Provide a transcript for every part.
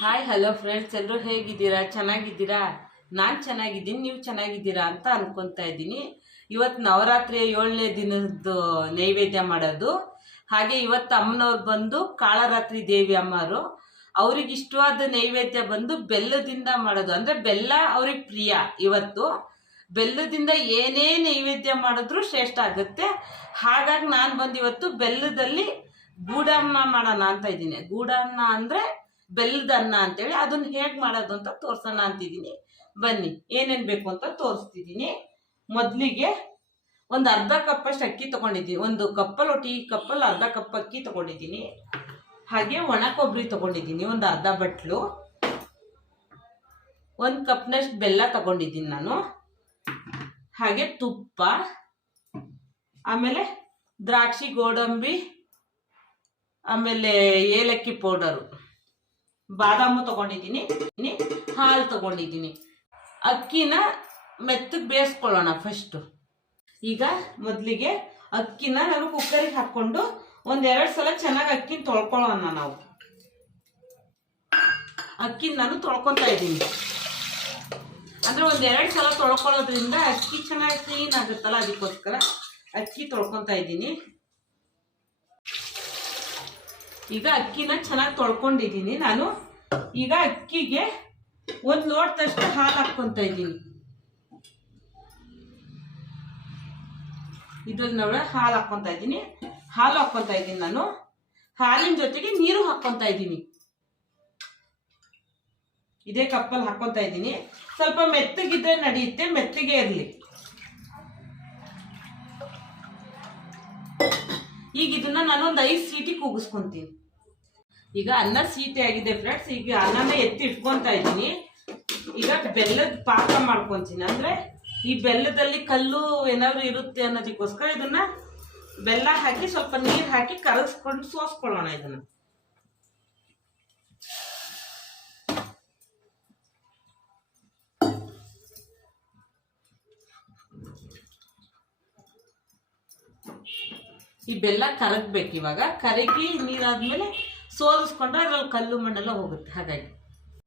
Hi hello friends ಎಲ್ಲರೂ ಹೇಗಿದ್ದೀರಾ? ಚೆನ್ನಾಗಿದ್ದೀರಾ? ನಾನು ಚೆನ್ನಾಗಿದ್ದೀನಿ, ನೀವು ಚೆನ್ನಾಗಿದ್ದೀರಾ ಅಂತ ಅನ್ಕೊತಾ ಇದ್ದೀನಿ. ಇವತ್ತು ನವರಾತ್ರಿಯ ಏಳನೇ ದಿನದ್ದು ನೈವೇದ್ಯ ಮಾಡೋದು. ಹಾಗೆ ಇವತ್ತು ಅಮ್ಮನವ್ರು ಬಂದು ಕಾಳರಾತ್ರಿ ದೇವಿ ಅಮ್ಮರು, ಅವ್ರಿಗೆ ಇಷ್ಟವಾದ ನೈವೇದ್ಯ ಬಂದು ಬೆಲ್ಲದಿಂದ ಮಾಡೋದು. ಅಂದರೆ ಬೆಲ್ಲ ಅವ್ರಿಗೆ ಪ್ರಿಯ ಇವತ್ತು. ಬೆಲ್ಲದಿಂದ ಏನೇ ನೈವೇದ್ಯ ಮಾಡಿದ್ರು ಶ್ರೇಷ್ಠ ಆಗುತ್ತೆ. ಹಾಗಾಗಿ ನಾನು ಬಂದು ಇವತ್ತು ಬೆಲ್ಲದಲ್ಲಿ ಗೂಡನ್ನ ಮಾಡೋಣ ಅಂತ ಇದ್ದೀನಿ. ಗೂಡನ್ನ ಅಂದರೆ ಬೆಲ್ಲದ ಅನ್ನ ಅಂತೇಳಿ ಅದನ್ನ ಹೇಗೆ ಮಾಡೋದು ಅಂತ ತೋರ್ಸೋಣ ಅಂತಿದ್ದೀನಿ. ಬನ್ನಿ, ಏನೇನು ಬೇಕು ಅಂತ ತೋರಿಸ್ತಿದ್ದೀನಿ. ಮೊದಲಿಗೆ ಒಂದು ಅರ್ಧ ಕಪ್ಪಷ್ಟು ಅಕ್ಕಿ ತೊಗೊಂಡಿದ್ದೀನಿ. ಒಂದು ಕಪ್ಪಲ್ಲಿ ಟೀ ಕಪ್ಪಲ್ಲಿ ಅರ್ಧ ಕಪ್ ಅಕ್ಕಿ ತೊಗೊಂಡಿದ್ದೀನಿ. ಹಾಗೆ ಒಣ ಕೊಬ್ಬರಿ ತೊಗೊಂಡಿದ್ದೀನಿ, ಒಂದು ಅರ್ಧ ಬಟ್ಲು. ಒಂದು ಕಪ್ನಷ್ಟು ಬೆಲ್ಲ ತಗೊಂಡಿದ್ದೀನಿ ನಾನು. ಹಾಗೆ ತುಪ್ಪ. ಆಮೇಲೆ ದ್ರಾಕ್ಷಿ, ಗೋಡಂಬಿ, ಆಮೇಲೆ ಏಲಕ್ಕಿ ಪೌಡರು. ಬಾದಾಮು ತಗೊಂಡಿದ್ದೀನಿ ಹಾಲು ತಗೊಂಡಿದ್ದೀನಿ. ಅಕ್ಕಿನ ಮೆತ್ತಗೆ ಬೇಯಿಸ್ಕೊಳ್ಳೋಣ ಫಸ್ಟು ಈಗ ಮೊದಲಿಗೆ ಅಕ್ಕಿನ ನಾನು ಕುಕ್ಕರಿಗೆ ಹಾಕ್ಕೊಂಡು ಒಂದೆರಡು ಸಲ ಚೆನ್ನಾಗಿ ಅಕ್ಕಿನ ತೊಳ್ಕೊಳ್ಳೋಣ ನಾವು. ಅಕ್ಕಿನ ನಾನು ತೊಳ್ಕೊತಾ ಇದ್ದೀನಿ. ಅಂದರೆ ಒಂದೆರಡು ಸಲ ತೊಳ್ಕೊಳ್ಳೋದ್ರಿಂದ ಅಕ್ಕಿ ಚೆನ್ನಾಗಿ ಕ್ಲೀನ್ ಆಗುತ್ತಲ್ಲ, ಅದಕ್ಕೋಸ್ಕರ ಅಕ್ಕಿ ತೊಳ್ಕೊತಾ ಇದ್ದೀನಿ. ಈಗ ಅಕ್ಕಿನ ಚೆನ್ನಾಗಿ ತೊಳ್ಕೊಂಡಿದ್ದೀನಿ ನಾನು. ಈಗ ಅಕ್ಕಿಗೆ ಒಂದು ಲೋಟದಷ್ಟು ಹಾಲು ಹಾಕ್ಕೊತ ಇದ್ದೀನಿ. ಇದ್ರಲ್ಲಿ ನೋಡ, ಹಾಲು ಹಾಕ್ಕೊತ ಇದ್ದೀನಿ. ಹಾಲು ಹಾಕ್ಕೊತ ಇದ್ದೀನಿ ನಾನು. ಹಾಲಿನ ಜೊತೆಗೆ ನೀರು ಹಾಕ್ಕೊತ ಇದ್ದೀನಿ. ಇದೇ ಕಪ್ಪಲ್ಲಿ ಹಾಕ್ಕೊತ ಇದ್ದೀನಿ. ಸ್ವಲ್ಪ ಮೆತ್ತಗಿದ್ರೆ ನಡೆಯುತ್ತೆ, ಮೆತ್ತಗೆ ಇರಲಿ. ಈಗ ಇದನ್ನ ನಾನು ಒಂದು ಐದು ಸೀಟಿ ಕೂಗಿಸ್ಕೊಂತೀನಿ. ಈಗ ಅನ್ನ ಸೀಟಿ ಆಗಿದೆ ಫ್ರೆಂಡ್ಸ್ ಈಗ ಅನ್ನನ ಎತ್ತಿ ಇಟ್ಕೊಂತಾ ಇದ್ದೀನಿ. ಈಗ ಬೆಲ್ಲದ ಪಾಕ ಮಾಡ್ಕೊತೀನಿ. ಅಂದ್ರೆ ಈ ಬೆಲ್ಲದಲ್ಲಿ ಕಲ್ಲು ಏನಾದ್ರು ಇರುತ್ತೆ ಅನ್ನೋದಕ್ಕೋಸ್ಕರ ಇದನ್ನ ಬೆಲ್ಲ ಹಾಕಿ ಸ್ವಲ್ಪ ನೀರು ಹಾಕಿ ಕರಗಿಸ್ಕೊಂಡು ಸೋಸ್ಕೊಳ್ಳೋಣ ಇದನ್ನ. ಈ ಬೆಲ್ಲ ಕರಗಬೇಕು. ಇವಾಗ ಕರಗಿ ನೀರಾದ್ಮೇಲೆ ಸೋದಿಸ್ಕೊಂಡ್ರೆ ಅದ್ರಲ್ಲಿ ಕಲ್ಲು ಮಣ್ಣೆಲ್ಲ ಹೋಗುತ್ತೆ. ಹಾಗಾಗಿ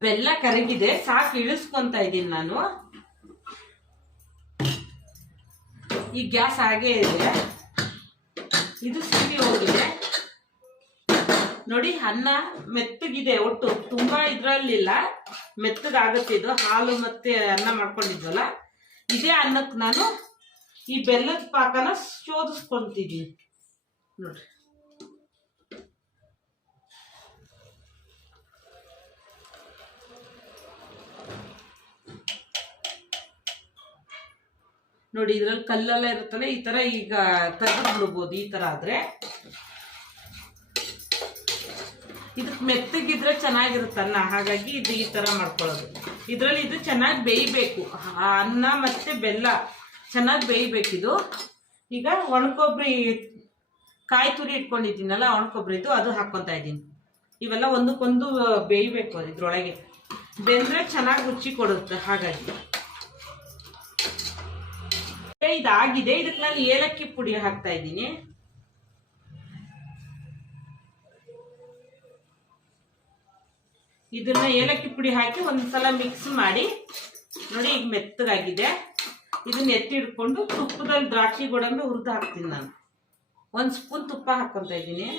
ಬೆಲ್ಲ ಕರಗಿದೆ, ಸಾಕು, ಇಳಿಸ್ಕೊಂತ ಇದ್ದೀನಿ ನಾನು. ಈ ಗ್ಯಾಸ್ ಹಾಗೇ ಇದೆ. ಇದು ಸಿಗಿ ಹೋಗಿದೆ. ನೋಡಿ, ಅನ್ನ ಮೆತ್ತಗಿದೆ ಒಟ್ಟು. ತುಂಬಾ ಇದ್ರಲ್ಲಿಲ್ಲ. ಮೆತ್ತಗಾಗುತ್ತೆ ಇದು. ಹಾಲು ಮತ್ತೆ ಅನ್ನ ಮಾಡ್ಕೊಂಡಿದ್ವಲ್ಲ. ಇದೇ ಅನ್ನಕ್ಕೆ ನಾನು ಈ ಬೆಲ್ಲದ ಪಾಕನ ಶೋಧಿಸ್ಕೊಂತಿದ್ದೀನಿ. ನೋಡ್ರಿ ನೋಡಿ, ಇದ್ರಲ್ಲಿ ಕಲ್ಲೆಲ್ಲ ಇರುತ್ತಲ್ಲ, ಈ ತರ ಈಗ ತೆಗೆದು ಬಿಡ್ಬೋದು, ಈ ತರ ಆದ್ರೆ. ಇದಕ್ಕೆ ಮೆತ್ತಗಿದ್ರೆ ಚೆನ್ನಾಗಿರುತ್ತೆ ಅನ್ನ, ಹಾಗಾಗಿ ಇದು ಈ ತರ ಮಾಡ್ಕೊಳ್ಳೋದು. ಇದ್ರಲ್ಲಿ ಇದು ಚೆನ್ನಾಗಿ ಬೇಯಬೇಕು. ಅನ್ನ ಮತ್ತೆ ಬೆಲ್ಲ, ಚೆನ್ನಾಗಿ ಬೇಯಬೇಕಿದು. ಈಗ ಒಣಕೊಬ್ಬರಿ ಕಾಯಿ ತುರಿ ಇಟ್ಕೊಂಡಿದ್ದೀನಲ್ಲ ಒಣಕೊಬ್ಬರಿದ್ದು ಅದು ಹಾಕ್ಕೊತಾ ಇದ್ದೀನಿ. ಇವೆಲ್ಲ ಒಂದಕ್ಕೊಂದು ಬೇಯಬೇಕು ಅದು ಇದ್ರೊಳಗೆ. ಬೆಂದ್ರೆ ಚೆನ್ನಾಗಿ ರುಚಿ ಕೊಡುತ್ತೆ, ಹಾಗಾಗಿ. ಇದಾಗಿದೆ. ಇದಕ್ಕೆ ನಾನು ಏಲಕ್ಕಿ ಪುಡಿ ಹಾಕ್ತಾ ಇದ್ದೀನಿ. ಇದನ್ನ ಏಲಕ್ಕಿ ಪುಡಿ ಹಾಕಿ ಒಂದ್ಸಲ ಮಿಕ್ಸ್ ಮಾಡಿ, ನೋಡಿ, ಈಗ ಮೆತ್ತಗಾಗಿದೆ. ಇದನ್ನ ಎತ್ತಿ ಹಿಡ್ಕೊಂಡು ತುಪ್ಪದಲ್ಲಿ ದ್ರಾಕ್ಷಿ ಗೋಡಂಬಿ ಹುರಿದು ಹಾಕ್ತೀನಿ ನಾನು. ಒಂದು ಸ್ಪೂನ್ ತುಪ್ಪ ಹಾಕ್ಕೊತ ಇದ್ದೀನಿ.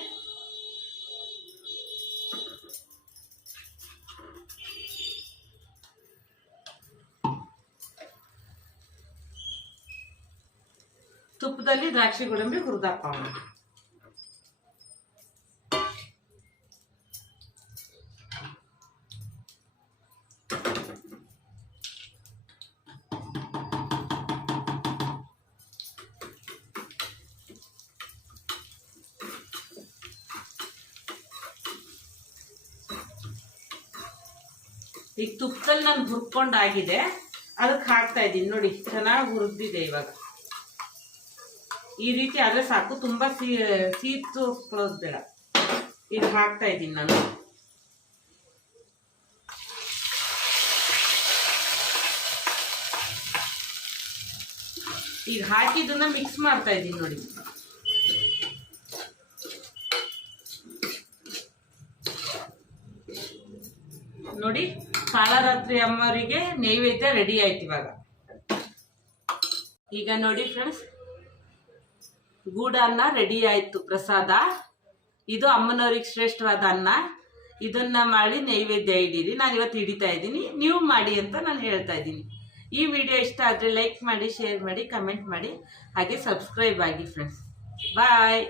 ತುಪ್ಪದಲ್ಲಿ ದ್ರಾಕ್ಷಿ ಗೋಡಂಬಿ ಹುರಿದು ಈಗ ತುಪ್ಪದಲ್ಲಿ ನಾನು ಹುರ್ಕೊಂಡಾಗಿದೆ. ಅದಕ್ಕೆ ಹಾಕ್ತಾ ಇದ್ದೀನಿ. ನೋಡಿ, ಚೆನ್ನಾಗಿ ಹುರಿದಿದೆ ಇವಾಗ. ಈ ರೀತಿ ಆದರೆ ಸಾಕು. ತುಂಬ ಸೀ, ಸೀತು ಬೇಡ. ಇದು ಹಾಕ್ತಾ ಇದ್ದೀನಿ ನಾನು. ಈಗ ಹಾಕಿದ್ದನ್ನ ಮಿಕ್ಸ್ ಮಾಡ್ತಾ ಇದ್ದೀನಿ ನೋಡಿ. ನೋಡಿ ಕಾಳರಾತ್ರಿ ಅಮ್ಮವರಿಗೆ ನೈವೇದ್ಯ ರೆಡಿ ಆಯ್ತು ಇವಾಗ. ಈಗ ನೋಡಿ ಫ್ರೆಂಡ್ಸ್, ಗೂಡನ್ನ ರೆಡಿ ಆಯ್ತು, ಪ್ರಸಾದ. ಇದು ಅಮ್ಮನವ್ರಿಗೆ ಶ್ರೇಷ್ಠವಾದ ಅನ್ನ. ಇದನ್ನ ಮಾಡಿ ನೈವೇದ್ಯ ಇಡೀರಿ. ನಾನು ಇವತ್ತು ಹಿಡಿತಾ ಇದ್ದೀನಿ. ನೀವು ಮಾಡಿ ಅಂತ ನಾನು ಹೇಳ್ತಾ ಇದ್ದೀನಿ. ಈ ವಿಡಿಯೋ ಇಷ್ಟ ಆದರೆ ಲೈಕ್ ಮಾಡಿ, ಶೇರ್ ಮಾಡಿ, ಕಮೆಂಟ್ ಮಾಡಿ. ಹಾಗೆ ಸಬ್ಸ್ಕ್ರೈಬ್ ಆಗಿ ಫ್ರೆಂಡ್ಸ್ ಬಾಯ್